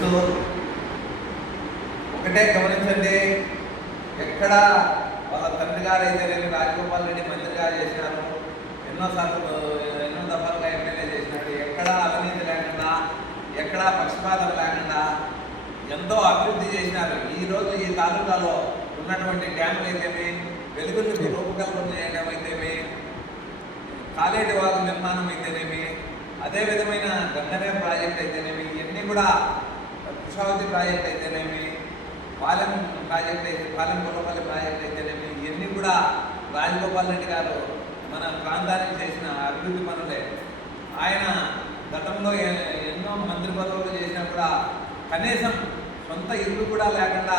తెలుసు. ఒకటే గమనించండి, ఎక్కడ వాళ్ళ తండ్రి గారు అయితేనేమి రాజగోపాల్ రెడ్డి మంత్రిగా చేసినారు, ఎన్నో దఫాలుగా ఎమ్మెల్యే చేసినాడు. ఎక్కడా అవినీతి లేకుండా, ఎక్కడా పక్షపాతం లేకుండా ఎంతో అభివృద్ధి చేసినారు. ఈరోజు ఈ తాలూకాలో ఉన్నటువంటి డ్యాములు అయితేమి, వెలుగులకు రూపకల్పన చేయడం అయితేమి, కాలేటి వాగు నిర్మాణం అయితేనేమి, అదే విధమైన గంగనేర్ ప్రాజెక్ట్ అయితేనేమి, ఇవన్నీ కూడా కుషావతి ప్రాజెక్ట్ అయితేనేమి, పాలెం ప్రాజెక్ట్ అయితే పాలెం పుల్లపల్లి ప్రాజెక్ట్ అయితేనేమి, ఇవన్నీ కూడా రాజగోపాల్ రెడ్డి గారు మన ప్రాంతానికి చేసిన అభివృద్ధి పనులే. ఆయన గతంలో ఎన్నో మంత్రి పదవులు చేసినా కూడా కనీసం సొంత ఇల్లు కూడా లేకుండా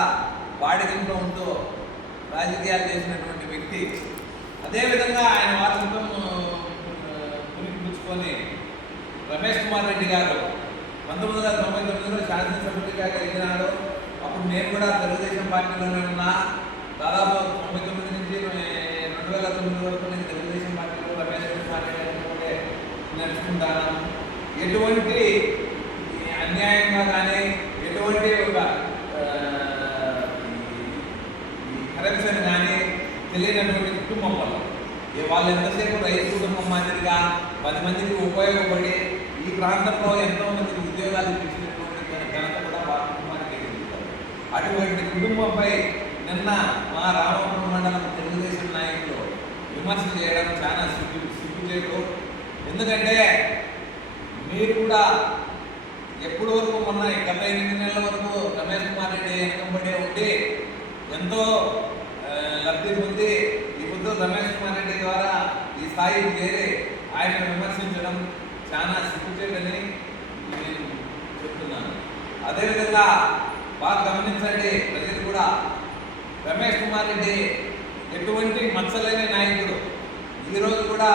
బాడిగింట్లో ఉంటూ రాజకీయాలు చేసినటువంటి వ్యక్తి. అదేవిధంగా ఆయన వారసత్వం పుచ్చుకొని రమేష్ కుమార్ రెడ్డి గారు 1999లో శాసనసభ్యుడిగా గెలిచినాడు. అప్పుడు నేను కూడా తెలుగుదేశం పార్టీలోనే ఉన్నా. దాదాపు 99 నుంచి 2009 వరకు నేను తెలుగుదేశం పార్టీలో రమేష్ కుమార్ రెడ్డి గారితో నడుచుకుంటాను. ఎటువంటి అన్యాయంగా కానీ, ఎటువంటి ఒక కరప్షన్ కానీ తెలియనటువంటి కుటుంబం వాళ్ళు ఎంతసేపు రైతు కుటుంబం మాదిరిగా 10 మందికి ఉపయోగపడి ఈ ప్రాంతంలో ఎంతో మందికి ఉద్యోగాలు ఇచ్చినటువంటి ఘనత కూడా వాళ్ళ కుటుంబానికి ఎదుగుతారు. అటువంటి కుటుంబంపై నిన్న మా రామపురం మండలం తెలుగుదేశం నాయకులు విమర్శ చేయడం చాలా సిగ్గుచేటు. ఎందుకంటే మీరు కూడా ఎప్పటి వరకు మొన్న గత 8 నెలల వరకు రమేష్ కుమార్ రెడ్డి వెనకంబడే ఉండి ఎంతో లబ్ధి పొంది ఇప్పుడు రమేష్ కుమార్ రెడ్డి ద్వారా ఈ స్థాయికి చేరి ఆయన విమర్శించడం చాలా సిగ్గుచేటని నేను చెప్తున్నాను. అదేవిధంగా బాగా గమనించండి ప్రజలు కూడా, రమేష్ కుమార్ రెడ్డి ఎటువంటి మచ్చలేని నాయకుడు. ఈరోజు కూడా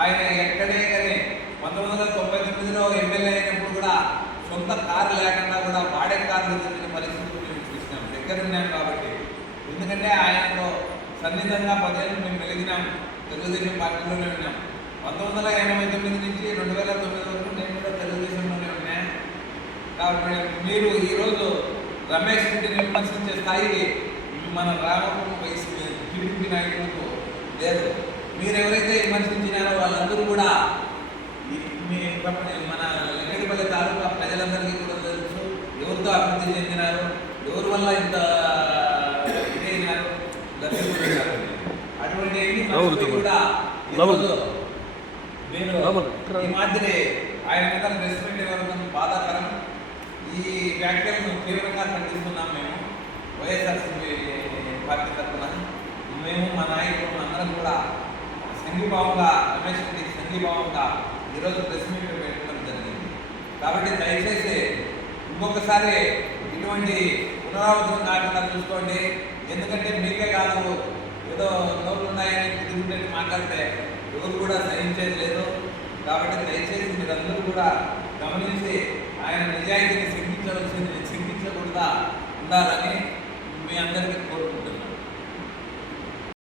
ఆయన ఎక్కడే కానీ 1999లో ఎమ్మెల్యే అయినప్పుడు కూడా సొంత కారు లేకుండా కూడా వాడే కార్లు జరిగిన పరిస్థితులు మేము చూసినాం, దగ్గరున్నాం కాబట్టి. ఎందుకంటే ఆయనతో సన్నిధంగా 10 ఏళ్ళు మేము వెలిగినాం, తెలుగుదేశం పార్టీలోనే ఉన్నాం. 1989 నుంచి 2009 వరకు నేను కూడా తెలుగుదేశంలోనే ఉన్నాను. కాబట్టి మీరు ఈరోజు రమేష్ రెడ్డిని విమర్శించే స్థాయి మన రామపురం టీడీపీ నాయకులకు లేదు. మీరు ఎవరైతే విమర్శించినారో వాళ్ళందరూ కూడా మన లెక్కడిపల్లి తాలూకా ప్రజలందరికీ కూడా తెలుసు ఎవరితో అభివృద్ధి చెందినారు, ఎవరి వల్ల ఇంత ఇదైనారు, లబ్ధిపడినారు. అటువంటి కూడా నేను ఈ మాదిరి ఆయన మీద రెస్పెక్ట్ ఇవ్వడం బాధాకరం. ఈ వ్యాఖ్యలను తీవ్రంగా ఖండిస్తున్నాం. మేము వైఎస్ఆర్సీపీ పార్టీ తరఫున మేము మా నాయకులు అందరం కూడా సంఘీభావంగా, రమేష్ రెడ్డికి సంఘీభావంగా ఈరోజు ప్రెస్ మీట్ పెట్టడం జరిగింది. కాబట్టి దయచేసి ఇంకొకసారి ఇటువంటి పునరావృతం కాకుండా చూసుకోండి. ఎందుకంటే మీకే కాదు, ఏదో నోట్లు ఉన్నాయని తిరుగుతుంటే మాట్లాడితే ఎవరు కూడా సహించేది లేదు. కాబట్టి దయచేసి మీరందరూ కూడా గమనించి ఆయన నిజాయితీని శంకించకూడదా ఉండాలని మీ అందరికీ